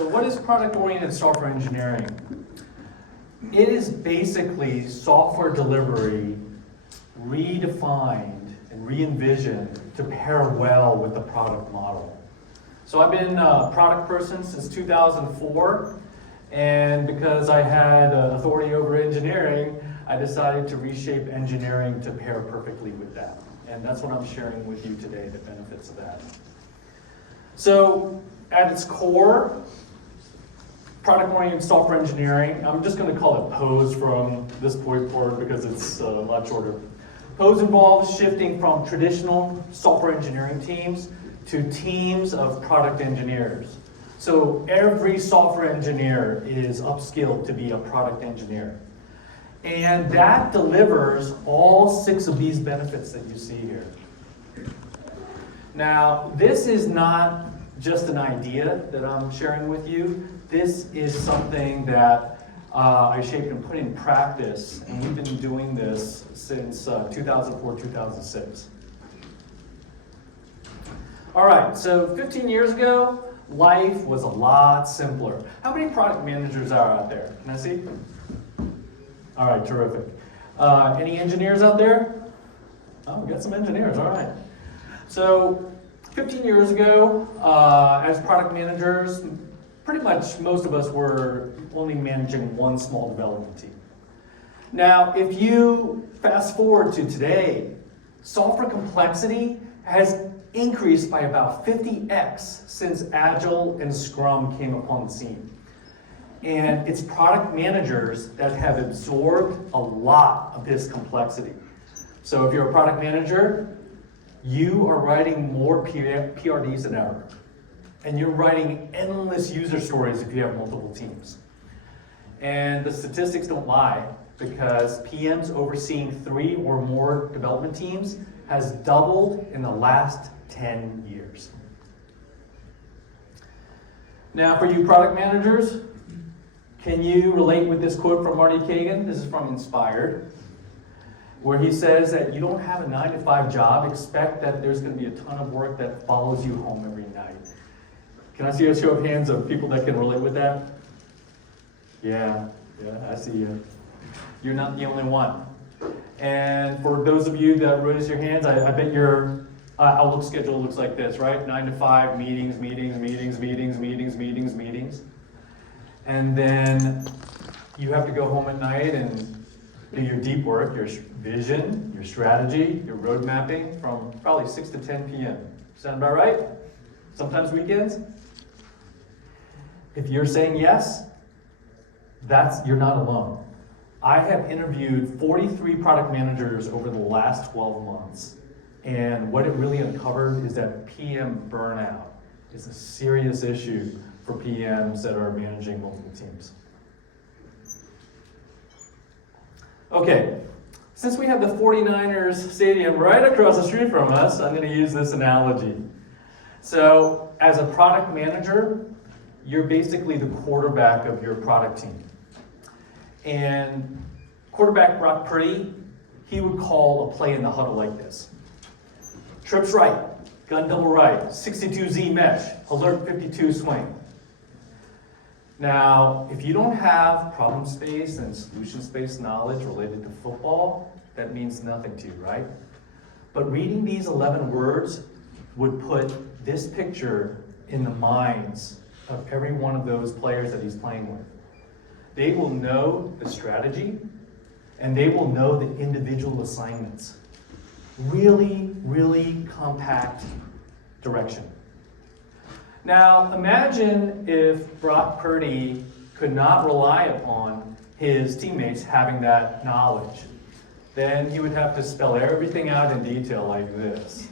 So what is product-oriented software engineering? It is basically software delivery redefined and re-envisioned to pair well with the product model. So I've been a product person since 2004, and because I had authority over engineering, I decided to reshape engineering to pair perfectly with that. And that's what I'm sharing with you today, the benefits of that. So at its core, product-oriented software engineering, I'm just going to call it POSE from this point forward because it's a lot shorter. POSE involves shifting from traditional software engineering teams to teams of product engineers. So every software engineer is upskilled to be a product engineer. And that delivers all 6 of these benefits that you see here. Now, this is not just an idea that I'm sharing with you. This is something that I shaped and put in practice, and we've been doing this since 2004, 2006. All right, so 15 years ago, life was a lot simpler. How many product managers are out there? Can I see? All right, terrific. Any engineers out there? Oh, we got some engineers, all right. So 15 years ago, as product managers, pretty much most of us were only managing one small development team. Now, if you fast forward to today, software complexity has increased by about 50x since Agile and Scrum came upon the scene. And it's product managers that have absorbed a lot of this complexity. So if you're a product manager, you are writing more PRDs than ever. And you're writing endless user stories if you have multiple teams. And the statistics don't lie, because PMs overseeing 3 or more development teams has doubled in the last 10 years. Now for you product managers, can you relate with this quote from Marty Kagan? This is from Inspired, where he says that you don't have a 9-to-5 job, expect that there's going to be a ton of work that follows you home every night. Can I see a show of hands of people that can relate with that? Yeah, I see you. You're not the only one. And for those of you that raise your hands, I bet your Outlook schedule looks like this, right? 9 to 5, meetings. And then you have to go home at night and do your deep work, your vision, your strategy, your road mapping from probably 6 to 10 p.m. Sound about right? Sometimes weekends? If you're saying yes, you're not alone. I have interviewed 43 product managers over the last 12 months. And what it really uncovered is that PM burnout is a serious issue for PMs that are managing multiple teams. Okay, since we have the 49ers stadium right across the street from us, I'm going to use this analogy. So, as a product manager, you're basically the quarterback of your product team. And quarterback Brock Purdy, he would call a play in the huddle like this. Trips right, gun double right, 62Z mesh, alert 52 swing. Now, if you don't have problem space and solution space knowledge related to football, that means nothing to you, right? But reading these 11 words would put this picture in the minds of every one of those players that he's playing with. They will know the strategy, and they will know the individual assignments. Really, really compact direction. Now, imagine if Brock Purdy could not rely upon his teammates having that knowledge. Then he would have to spell everything out in detail like this.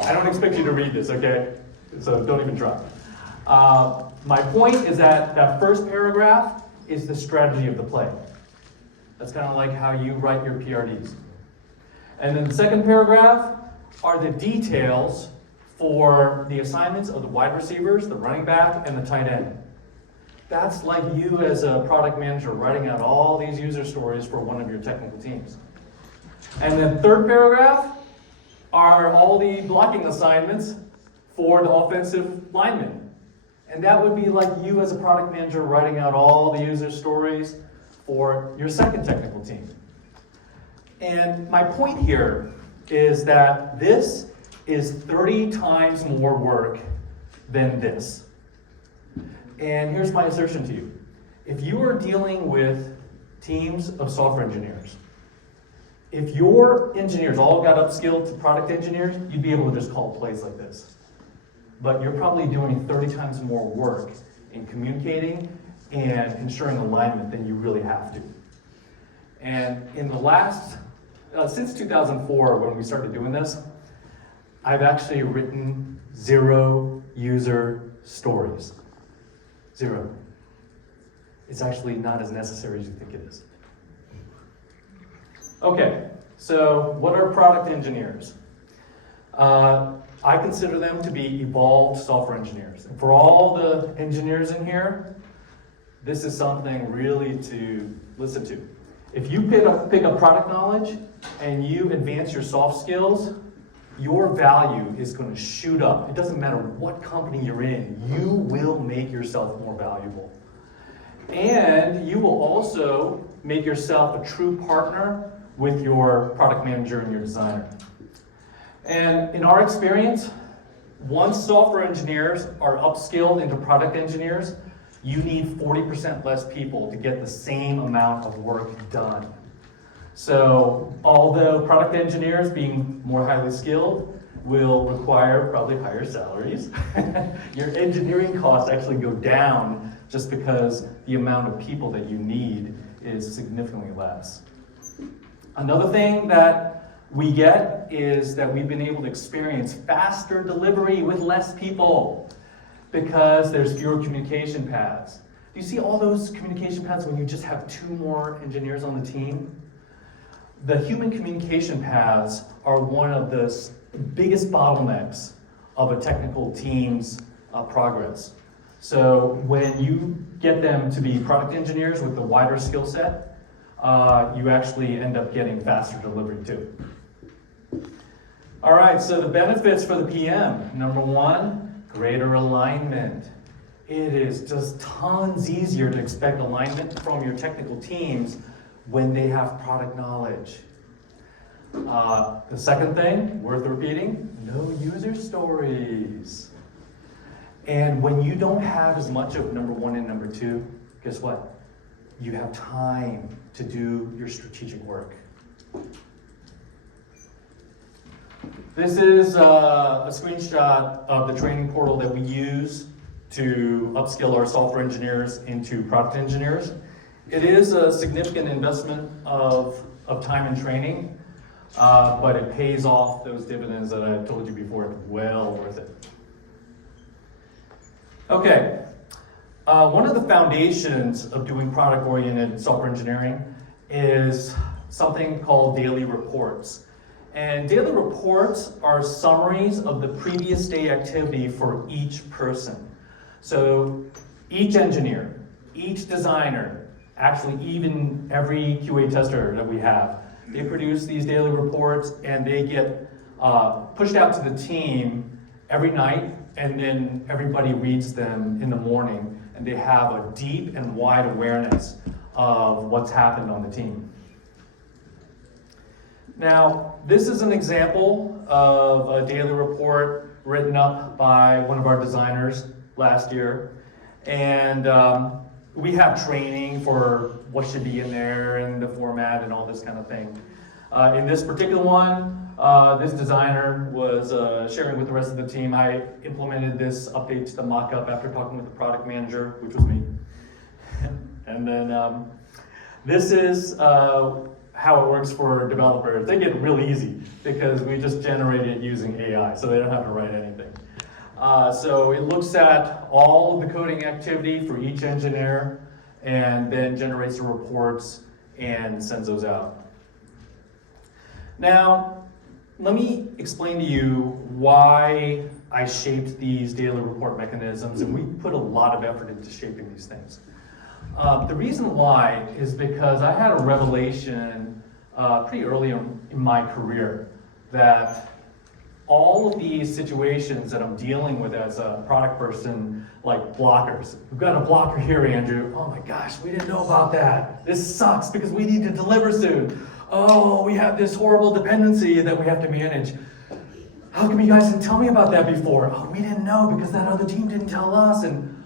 I don't expect you to read this, okay? So don't even try. My point is that first paragraph is the strategy of the play. That's kind of like how you write your PRDs. And then the second paragraph are the details for the assignments of the wide receivers, the running back, and the tight end. That's like you as a product manager writing out all these user stories for one of your technical teams. And then third paragraph are all the blocking assignments for the offensive linemen. And that would be like you as a product manager writing out all the user stories for your second technical team. And my point here is that this is 30 times more work than this. And here's my assertion to you. If you are dealing with teams of software engineers, if your engineers all got upskilled to product engineers, you'd be able to just call plays like this. But you're probably doing 30 times more work in communicating and ensuring alignment than you really have to. And in the last, since 2004, when we started doing this, I've actually written 0 user stories. 0. It's actually not as necessary as you think it is. Okay, so what are product engineers? I consider them to be evolved software engineers. And for all the engineers in here, this is something really to listen to. If you pick up product knowledge and you advance your soft skills, your value is going to shoot up. It doesn't matter what company you're in, you will make yourself more valuable. And you will also make yourself a true partner with your product manager and your designer. And in our experience, once software engineers are upskilled into product engineers, you need 40% less people to get the same amount of work done. So although product engineers being more highly skilled will require probably higher salaries, your engineering costs actually go down just because the amount of people that you need is significantly less. Another thing that we get is that we've been able to experience faster delivery with less people because there's fewer communication paths. Do you see all those communication paths when you just have 2 more engineers on the team? The human communication paths are one of the biggest bottlenecks of a technical team's progress. So when you get them to be product engineers with a wider skill set, you actually end up getting faster delivery too. All right, so the benefits for the PM. Number 1, greater alignment. It is just tons easier to expect alignment from your technical teams when they have product knowledge. The second thing, worth repeating, no user stories. And when you don't have as much of number 1 and number 2, guess what? You have time to do your strategic work. This is a screenshot of the training portal that we use to upskill our software engineers into product engineers. It is a significant investment of time and training, but it pays off those dividends that I told you before. It's well worth it. Okay, one of the foundations of doing product-oriented software engineering is something called daily reports. And daily reports are summaries of the previous day activity for each person. So each engineer, each designer, actually even every QA tester that we have, they produce these daily reports and they get pushed out to the team every night, and then everybody reads them in the morning, and they have a deep and wide awareness of what's happened on the team. Now, this is an example of a daily report written up by one of our designers last year. And we have training for what should be in there and the format and all this kind of thing. In this particular one, this designer was sharing with the rest of the team. I implemented this update to the mock-up after talking with the product manager, which was me. And then this is how it works for developers. They get it really easy because we just generate it using AI, so they don't have to write anything. So it looks at all of the coding activity for each engineer and then generates the reports and sends those out. Now, let me explain to you why I shaped these daily report mechanisms, and we put a lot of effort into shaping these things. The reason why is because I had a revelation pretty early in my career that all of these situations that I'm dealing with as a product person, like blockers. We've got a blocker here, Andrew. Oh my gosh, we didn't know about that. This sucks because we need to deliver soon. Oh, we have this horrible dependency that we have to manage. How come you guys didn't tell me about that before? Oh, we didn't know because that other team didn't tell us. And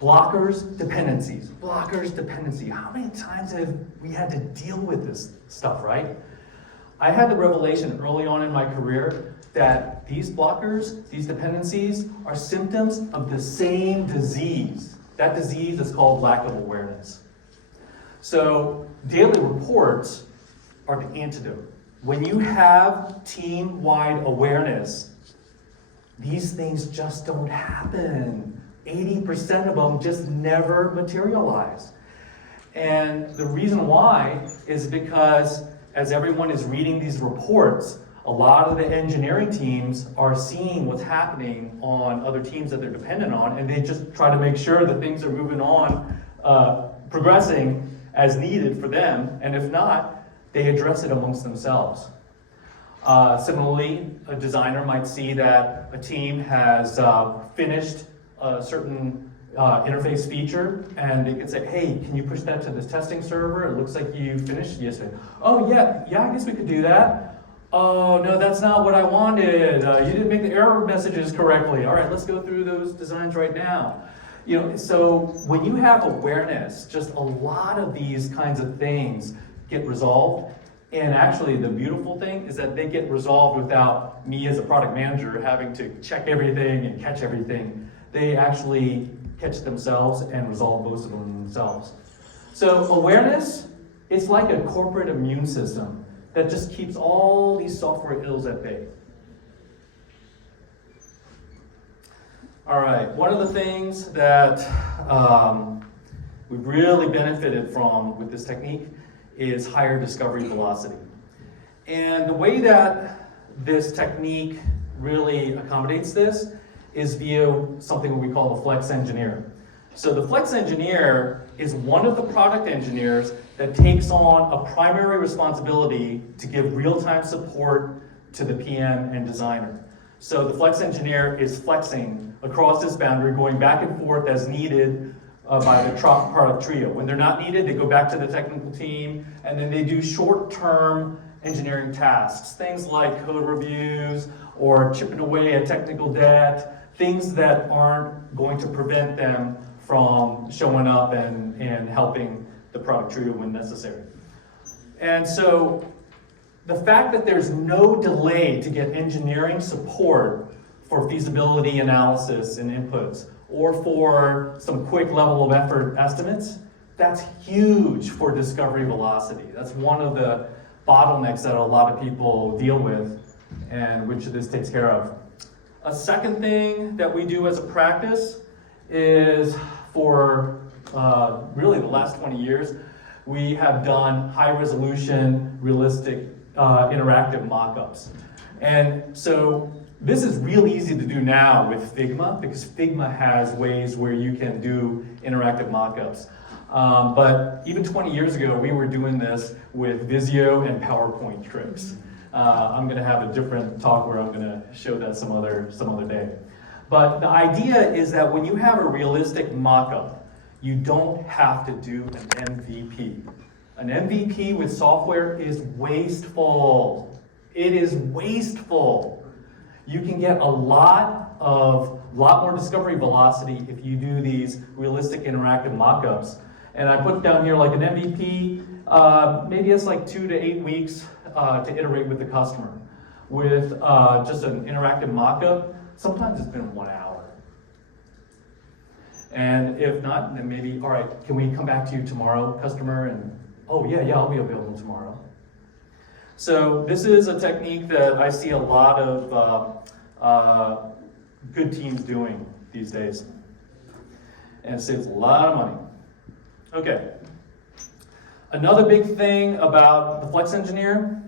blockers, dependencies. Blockers, dependency. How many times have we had to deal with this stuff, right? I had the revelation early on in my career that these blockers, these dependencies, are symptoms of the same disease. That disease is called lack of awareness. So daily reports are the antidote. When you have team-wide awareness, these things just don't happen. 80% of them just never materialize. And the reason why is because as everyone is reading these reports, a lot of the engineering teams are seeing what's happening on other teams that they're dependent on, and they just try to make sure that things are moving on, progressing as needed for them, and if not, they address it amongst themselves. Similarly, a designer might see that a team has finished a certain interface feature, and they can say, hey, can you push that to this testing server? It looks like you finished yesterday. Oh, yeah, I guess we could do that. Oh, no, that's not what I wanted. You didn't make the error messages correctly. All right, let's go through those designs right now. So when you have awareness, just a lot of these kinds of things get resolved. And actually, the beautiful thing is that they get resolved without me as a product manager having to check everything and catch everything. They actually catch themselves and resolve most of them themselves. So awareness is like a corporate immune system that just keeps all these software ills at bay. All right, one of the things that we've really benefited from with this technique is higher discovery velocity. And the way that this technique really accommodates this is via something we call the flex engineer. So the flex engineer is one of the product engineers that takes on a primary responsibility to give real-time support to the PM and designer. So the flex engineer is flexing across this boundary, going back and forth as needed by the product trio. When they're not needed, they go back to the technical team, and then they do short-term engineering tasks, things like code reviews or chipping away at technical debt, things that aren't going to prevent them from showing up and helping the product trio when necessary. And so the fact that there's no delay to get engineering support for feasibility analysis and inputs, or for some quick level of effort estimates, that's huge for discovery velocity. That's one of the bottlenecks that a lot of people deal with, and which this takes care of. A second thing that we do as a practice is for really the last 20 years, we have done high resolution, realistic, interactive mock-ups. And so this is really easy to do now with Figma, because Figma has ways where you can do interactive mock-ups. But even 20 years ago, we were doing this with Visio and PowerPoint tricks. I'm going to have a different talk where I'm going to show that some other day. But the idea is that when you have a realistic mock-up, you don't have to do an MVP. An MVP with software is wasteful. It is wasteful. You can get a lot more discovery velocity if you do these realistic interactive mock-ups. And I put down here like an MVP, maybe it's like 2 to 8 weeks to iterate with the customer. With just an interactive mock-up, sometimes it's been 1 hour. And if not, then maybe, all right, can we come back to you tomorrow, customer? And, oh yeah, I'll be available tomorrow. So this is a technique that I see a lot of good teams doing these days. And it saves a lot of money. Okay. Another big thing about the Flex Engineer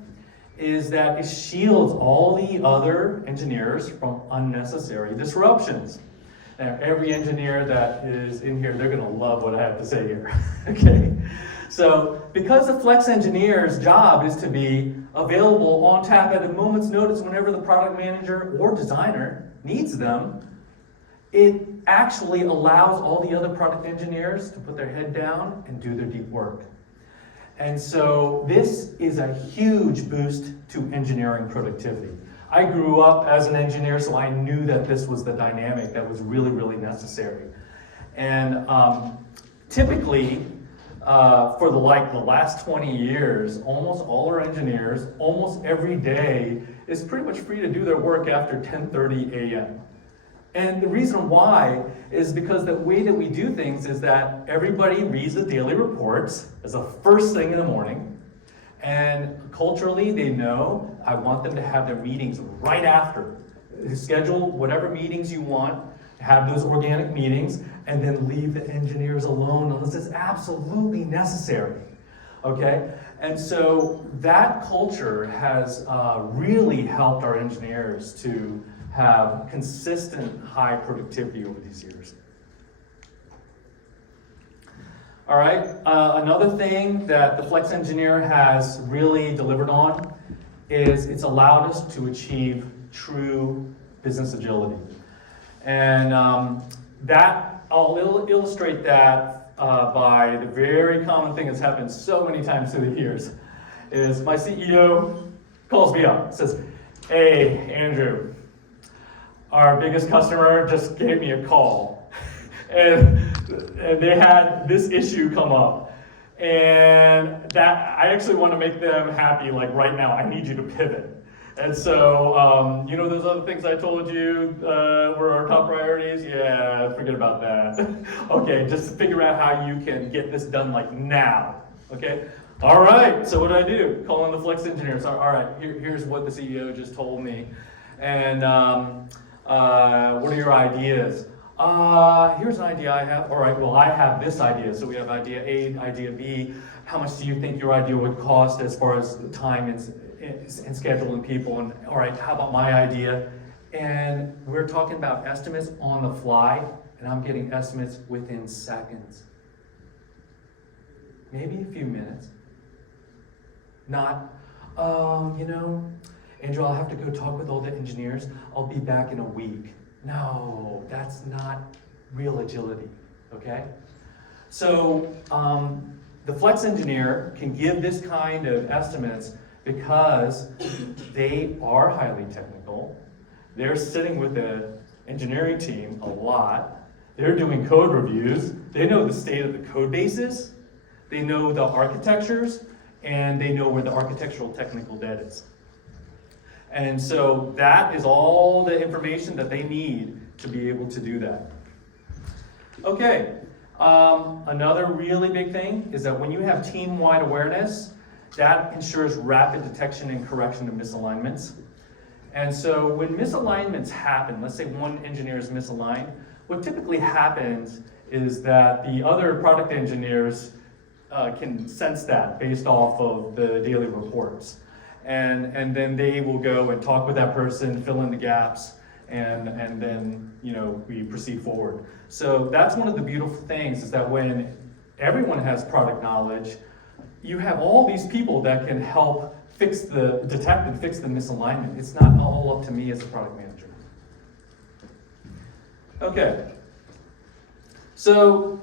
is that it shields all the other engineers from unnecessary disruptions. Now, every engineer that is in here, they're going to love what I have to say here. Okay. So because the Flex Engineer's job is to be available on tap at a moment's notice whenever the product manager or designer needs them, it actually allows all the other product engineers to put their head down and do their deep work. And so this is a huge boost to engineering productivity. I grew up as an engineer, so I knew that this was the dynamic that was really, really necessary. And typically, for the last 20 years, almost all our engineers, almost every day, is pretty much free to do their work after 10:30 a.m. And the reason why is because the way that we do things is that everybody reads the daily reports as the first thing in the morning, and culturally they know I want them to have their meetings right after. Schedule whatever meetings you want, have those organic meetings, and then leave the engineers alone unless it's absolutely necessary, okay? And so that culture has really helped our engineers to have consistent high productivity over these years. All right, another thing that the Flex Engineer has really delivered on is it's allowed us to achieve true business agility. And I'll illustrate that by the very common thing that's happened so many times through the years, is my CEO calls me up and says, "Hey, Andrew, our biggest customer just gave me a call, and they had this issue come up, and that I actually want to make them happy, like right now. I need you to pivot. And so, you know those other things I told you were our top priorities? Yeah, forget about that. Okay, just figure out how you can get this done like now, okay? All right, so what do I do? Call in the Flex engineers. All right, here's what the CEO just told me. And what are your ideas? Here's an idea I have. All right, well, I have this idea. So we have idea A, idea B. How much do you think your idea would cost as far as the time and scheduling people? And all right, how about my idea? And we're talking about estimates on the fly, and I'm getting estimates within seconds. Maybe a few minutes. Not, you know, Andrew, I'll have to go talk with all the engineers. I'll be back in a week. No, that's not real agility, okay? So the Flex engineer can give this kind of estimates because they are highly technical. They're sitting with the engineering team a lot. They're doing code reviews. They know the state of the code bases. They know the architectures, and they know where the architectural technical debt is. And so that is all the information that they need to be able to do that. Okay, another really big thing is that when you have team-wide awareness, that ensures rapid detection and correction of misalignments. And so when misalignments happen, let's say one engineer is misaligned, what typically happens is that the other product engineers can sense that based off of the daily reports. And then they will go and talk with that person, fill in the gaps, and then, you know, we proceed forward. So that's one of the beautiful things, is that when everyone has product knowledge, you have all these people that can help detect and fix the misalignment. It's not all up to me as a product manager. Okay, so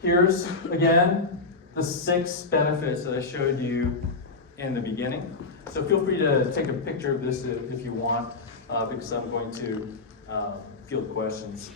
here's, again, the 6 benefits that I showed you in the beginning. So feel free to take a picture of this if you want, because I'm going to field questions.